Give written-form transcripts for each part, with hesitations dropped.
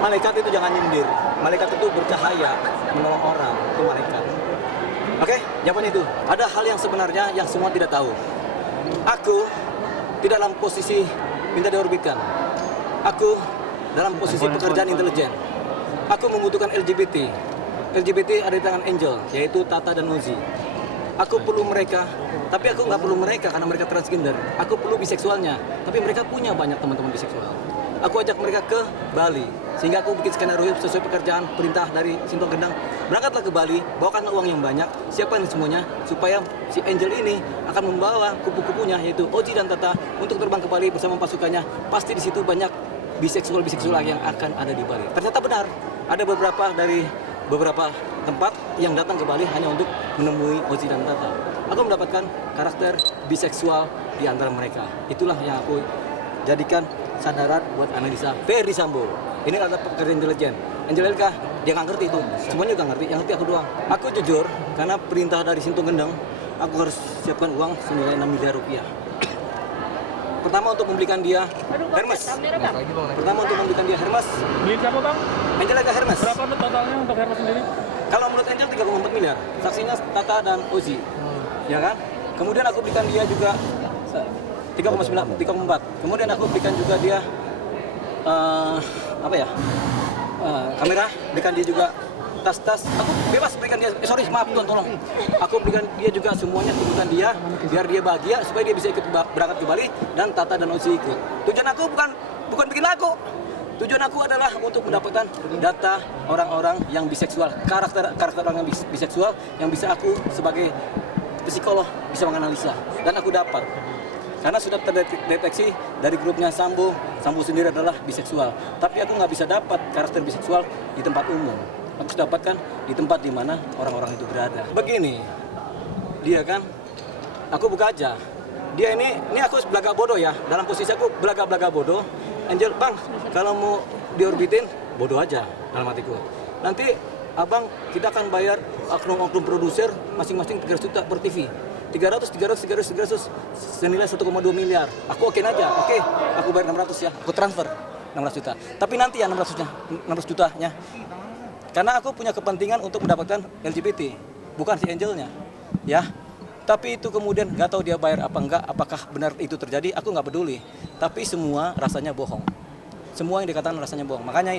Malaikat itu jangan nyindir. Malaikat itu bercahaya, menolong orang. Itu malaikat. Oke, jawabannya itu. Ada hal yang sebenarnya yang semua tidak tahu. Aku tidak dalam posisi minta diorbitkan. Aku dalam posisi pekerjaan intelijen. Aku membutuhkan LGBT. LGBT ada di tangan Angel, yaitu Tata dan Uzi. Aku perlu mereka, tapi aku nggak perlu mereka karena mereka transgender. Aku perlu biseksualnya, tapi mereka punya banyak teman-teman biseksual. Aku ajak mereka ke Bali, sehingga aku bikin skenario sesuai pekerjaan perintah dari Sintong Gendang. Berangkatlah ke Bali, bawakan uang yang banyak, siapkan semuanya, supaya si Angel ini akan membawa kupu-kupunya, yaitu Oji dan Tata, untuk terbang ke Bali bersama pasukannya. Pasti di situ banyak biseksual yang akan ada di Bali. Ternyata benar, ada beberapa tempat yang datang ke Bali hanya untuk menemui Oji dan Tata. Aku mendapatkan karakter biseksual di antara mereka. Itulah yang aku jadikan sandaran buat analisa Ferdy Sambo. Ini adalah pekerjaan intelijen. Angelica, dia nggak ngerti itu. Semuanya juga ngerti, yang ngerti aku doang. Aku jujur, karena perintah dari Sintong Gendang, aku harus siapkan uang senilai 6 miliar rupiah. Pertama untuk membelikan dia Hermes. Beli siapa bang? Angelica Hermes. Berapa totalnya untuk Hermes sendiri? Kalau menurut Angel 3,4 miliar. Saksinya Tata dan Ozi. Ya kan? Kemudian aku belikan dia juga 3,4. Kemudian aku belikan juga dia kamera, belikan dia juga tas-tas. Aku bebas berikan dia, maaf Tuhan tolong. Aku berikan dia juga semuanya kebutuhan dia, biar dia bahagia supaya dia bisa ikut berangkat ke Bali dan Tata dan Ozi ikut. Tujuan aku bukan bikin lagu. Tujuan aku adalah untuk mendapatkan data orang-orang yang biseksual, karakter orang yang biseksual yang bisa aku sebagai psikolog bisa menganalisa, dan aku dapat. Karena sudah terdeteksi dari grupnya Sambo sendiri adalah biseksual. Tapi aku nggak bisa dapat karakter biseksual di tempat umum. Aku harus dapatkan di tempat di mana orang-orang itu berada. Begini, dia kan, aku buka aja. Dia ini aku belaga bodoh ya. Dalam posisi aku belaga bodoh. Angel, bang, kalau mau diorbitin, bodoh aja dalam hatiku. Nanti abang, kita akan bayar oknum produser masing-masing 300 juta per TV. 300, senilai 1,2 miliar. Aku okein aja, oke. Aku bayar 600 ya, aku transfer 16 juta. Tapi nanti ya 600 jutanya. Karena aku punya kepentingan untuk mendapatkan LGBT, bukan si Angelnya. Ya. Tapi itu kemudian nggak tahu dia bayar apa enggak, apakah benar itu terjadi, aku nggak peduli. Tapi semua rasanya bohong. Semua yang dikatakan rasanya bohong. Makanya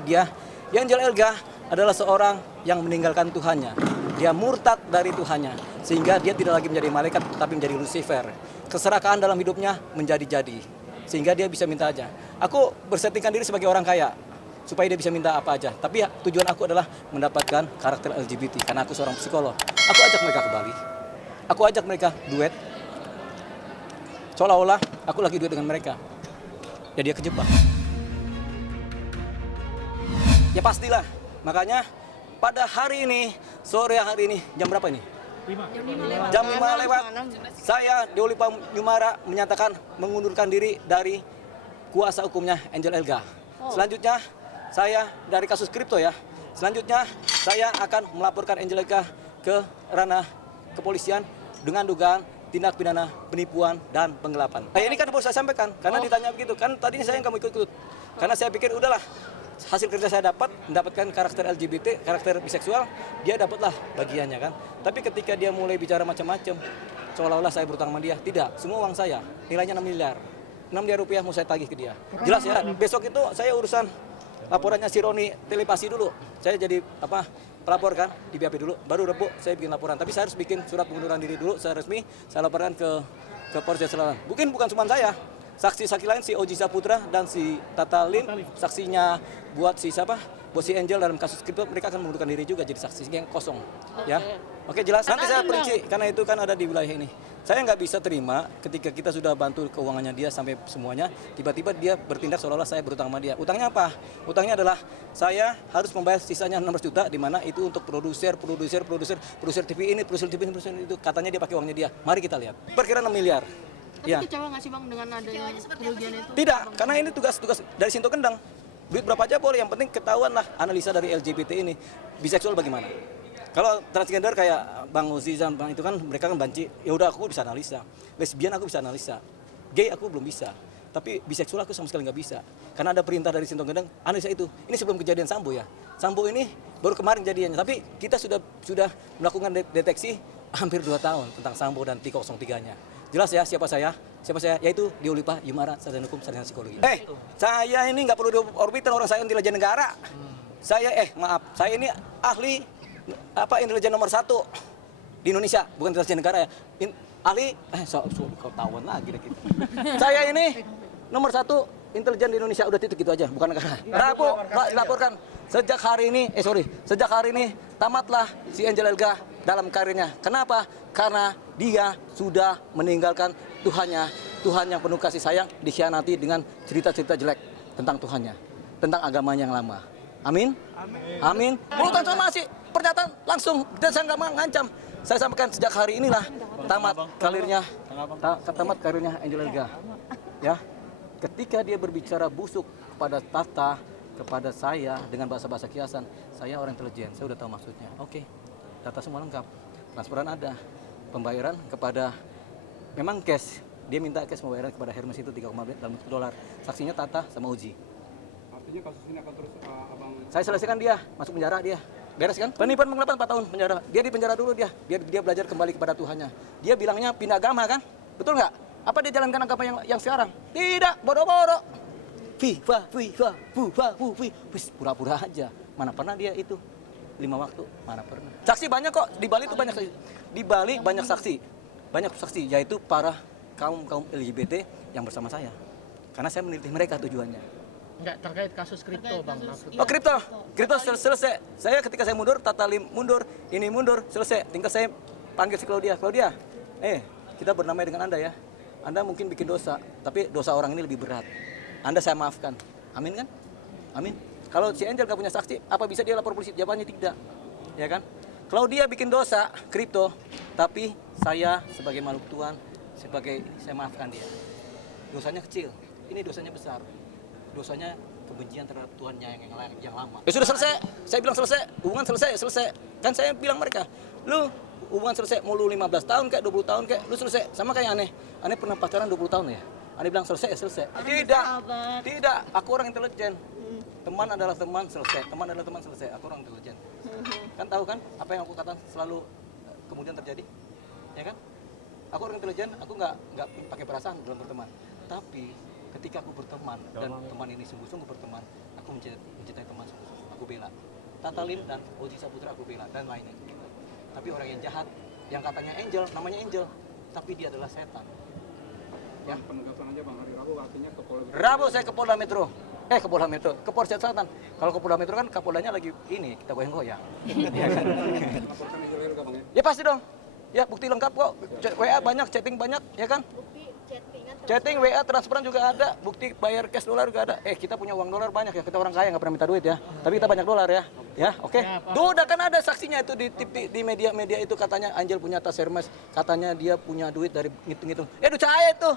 Angel Elga adalah seorang yang meninggalkan Tuhannya. Dia murtad dari Tuhannya, sehingga dia tidak lagi menjadi malaikat, tapi menjadi Lucifer. Keserakahan dalam hidupnya menjadi-jadi, sehingga dia bisa minta aja. Aku bersettingkan diri sebagai orang kaya, supaya dia bisa minta apa aja. Tapi ya, tujuan aku adalah mendapatkan karakter LGBT, karena aku seorang psikolog. Aku ajak mereka ke Bali. Aku ajak mereka duet. Seolah-olah aku lagi duet dengan mereka. Ya dia kejebak. Ya pastilah. Makanya pada hari ini, sore hari ini, jam berapa ini? 5. Jam 5 lewat. Saya, Deoli Panyumara, menyatakan mengundurkan diri dari kuasa hukumnya Angel Elga. Selanjutnya, saya dari kasus kripto ya. Selanjutnya, saya akan melaporkan Angel Elga ke ranah kepolisian dengan dugaan tindak pidana penipuan dan penggelapan. Nah, ini kan baru saya sampaikan karena ditanya begitu. Kan tadinya saya nggak mau ikut-ikut. Karena saya pikir udahlah, hasil kerja saya mendapatkan karakter LGBT, karakter biseksual, dia dapatlah bagiannya kan. Tapi ketika dia mulai bicara macam-macam, seolah-olah saya berutang sama dia. Tidak, semua uang saya, nilainya 6 miliar. 6 miliar rupiah mau saya tagih ke dia. Jelas ya, besok itu saya urusan laporannya si Roni telepasi dulu. Saya jadi pelapor kan di BAP dulu, baru Rebo saya bikin laporan. Tapi saya harus bikin surat pengunduran diri dulu, saya resmi, saya laporkan ke Polres Selatan. Bukan cuma saya, saksi-saksi lain si Oji Saputra dan si Tata Lin, saksinya buat si Angel dalam kasus kripto, mereka akan mengundurkan diri juga jadi saksi yang kosong. Ya, oke jelas. Nanti saya perinci karena itu kan ada di wilayah ini. Saya nggak bisa terima ketika kita sudah bantu keuangannya dia sampai semuanya, tiba-tiba dia bertindak seolah-olah saya berutang sama dia. Utangnya apa? Utangnya adalah saya harus membayar sisanya 600 juta, di mana itu untuk produser TV ini, produser itu. Katanya dia pakai uangnya dia. Mari kita lihat. Perkiraan 6 miliar. Tapi kecewa nggak sih bang dengan adanya kerugian itu? Tidak, karena ini tugas dari Sintong Gendang. Duit berapa aja boleh, yang penting ketahuan lah analisa dari LGBT ini. Biseksual bagaimana? Kalau transgender kayak Bang Uzi dan Bang itu kan mereka kan banci, ya udah aku bisa analisa. Lesbian aku bisa analisa. Gay aku belum bisa. Tapi biseksual aku sama sekali nggak bisa. Karena ada perintah dari Sintong Gendeng, analisa itu. Ini sebelum kejadian Sambo ya. Sambo ini baru kemarin jadiannya. Tapi kita sudah melakukan deteksi hampir 2 tahun tentang Sambo dan T03-nya. Jelas ya siapa saya? Siapa saya? Yaitu Diolipah Yumara, sarjana hukum, sarjana psikologi. Saya ini nggak perlu diorbitin, orang saya intelijen negara. Saya ini ahli intelijen nomor 1 di Indonesia, bukan intelijen negara ya. Ahli, kau tahuan lagi deh kita. Saya ini nomor 1 intelijen di Indonesia, udah titik gitu aja, bukan negara. Rabu, dilaporkan sejak hari ini tamatlah si Angel Elga dalam karirnya. Kenapa? Karena dia sudah meninggalkan Tuhan yang penuh kasih sayang, dikhianati dengan cerita-cerita jelek tentang Tuhannya, tentang agamanya yang lama. Amin. Bukan somasi, pernyataan langsung, dan saya nggak mengancam. Saya sampaikan sejak hari inilah tamat karirnya Angel Elga. Ya, ketika dia berbicara busuk kepada Tata, kepada saya dengan bahasa-bahasa kiasan, saya orang intelijen, saya udah tahu maksudnya. Oke, data semua lengkap, transferan ada, pembayaran kepada, memang cash, dia minta cash pembayaran kepada Hermes itu 3,5 dalam bentuk dolar. Saksinya Tata sama Uji. Artinya kasus ini akan terus abang... Saya selesaikan dia, masuk penjara dia. Beres kan? Penipuan penggelapan 4 tahun penjara. Dia di penjara dulu dia belajar kembali kepada Tuhannya. Dia bilangnya pindah agama kan? Betul nggak? Apa dia jalankan agama yang sekarang? Tidak, bodoh-bodoh. Pura-pura aja. Mana pernah dia itu 5 waktu? Mana pernah? Saksi banyak kok, di Bali itu banyak saksi. Di Bali banyak saksi, yaitu para kaum LGBT yang bersama saya. Karena saya meneliti mereka tujuannya. Enggak terkait kasus kripto bang. Oh kripto selesai. Saya ketika saya mundur, Tata Lim mundur, ini mundur, selesai. Tinggal saya panggil si Claudia, kita bernamai dengan Anda ya. Anda mungkin bikin dosa, tapi dosa orang ini lebih berat. Anda saya maafkan. Amin kan? Amin. Kalau si Angel gak punya saksi, apa bisa dia lapor polisi? Jawabannya tidak. Ya kan? Kalau dia bikin dosa kripto, tapi saya sebagai makhluk Tuhan, saya maafkan dia. Dosanya kecil, ini dosanya besar. Dosanya kebencian terhadap Tuhannya yang lama. Ya sudah selesai. Saya bilang selesai. Hubungan selesai. Kan saya bilang mereka, lu hubungan selesai mau lu 15 tahun kayak 20 tahun kayak lu selesai. Sama kayak Aneh. Aneh pernah pacaran 20 tahun ya. Aneh bilang selesai ya selesai. Tidak. Aku orang intelijen. Teman adalah teman selesai. Aku orang intelijen. Kan tahu kan apa yang aku katakan selalu kemudian terjadi? Ya kan? Aku orang intelijen, aku nggak pakai perasaan dalam berteman. Tapi ketika aku berteman dan teman ini sungguh-sungguh berteman, aku mencintai teman sungguh-sungguh. Aku bela. Tata Lim dan Oji Saputra aku bela dan lainnya. Tapi orang yang jahat, yang katanya Angel, namanya Angel, tapi dia adalah setan. Ya. Penegasan aja bang, hari Rabu artinya ke Polda. Rabu saya ke Polda Metro. Ke Polsek Selatan. Kalau ke Polda Metro kan Kapoldanya lagi ini, kita goyang-goyang. Ya kan? Laporkan Angel Elga bang ya? Ya pasti dong. Ya bukti lengkap kok. WA banyak, chatting banyak, ya kan? Chatting, WA, transferan juga ada, bukti bayar cash dolar juga ada. Kita punya uang dolar banyak ya, kita orang kaya nggak pernah minta duit ya. Tapi kita banyak dolar ya. Ya, oke. Tuh udah kan ada saksinya itu di TV, di media itu katanya Angel punya tas Hermes, katanya dia punya duit dari ngitung-ngitung. Duit saya itu.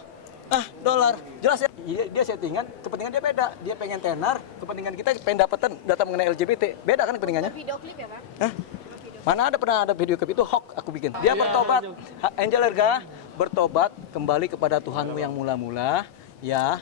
Dolar. Jelas ya. Dia settingan, kepentingan dia beda. Dia pengen tenar, kepentingan kita pengen dapetan data mengenai LGBT. Beda kan kepentingannya? Video klip ya bang? Mana pernah ada video klip itu hoax aku bikin. Dia bertobat, Angel Elga bertobat kembali kepada Tuhanmu yang mula-mula, ya.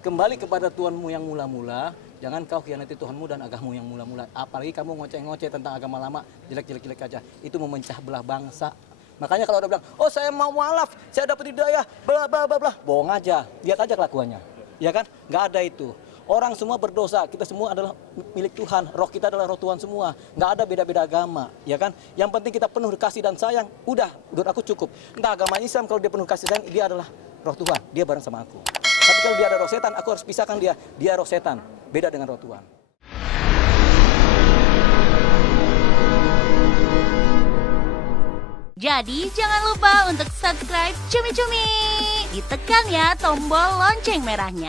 Kembali kepada Tuhanmu yang mula-mula. Jangan kau khianati Tuhanmu dan agamamu yang mula-mula. Apalagi kamu ngoceh-ngoceh tentang agama lama, jelek-jelek aja. Itu memecah belah bangsa. Makanya kalau ada bilang, oh saya mau mualaf, saya dapat hidayah, bla bla bla bla, bohong aja. Lihat aja kelakuannya, ya kan? Nggak ada itu. Orang semua berdosa, kita semua adalah milik Tuhan, roh kita adalah roh Tuhan semua. Nggak ada beda-beda agama, ya kan? Yang penting kita penuh kasih dan sayang, udah, menurut aku cukup. Entah agama Islam, kalau dia penuh kasih sayang, dia adalah roh Tuhan, dia bareng sama aku. Tapi kalau dia ada roh setan, aku harus pisahkan dia roh setan, beda dengan roh Tuhan. Jadi jangan lupa untuk subscribe Cumi Cumi. Ditekan ya tombol lonceng merahnya.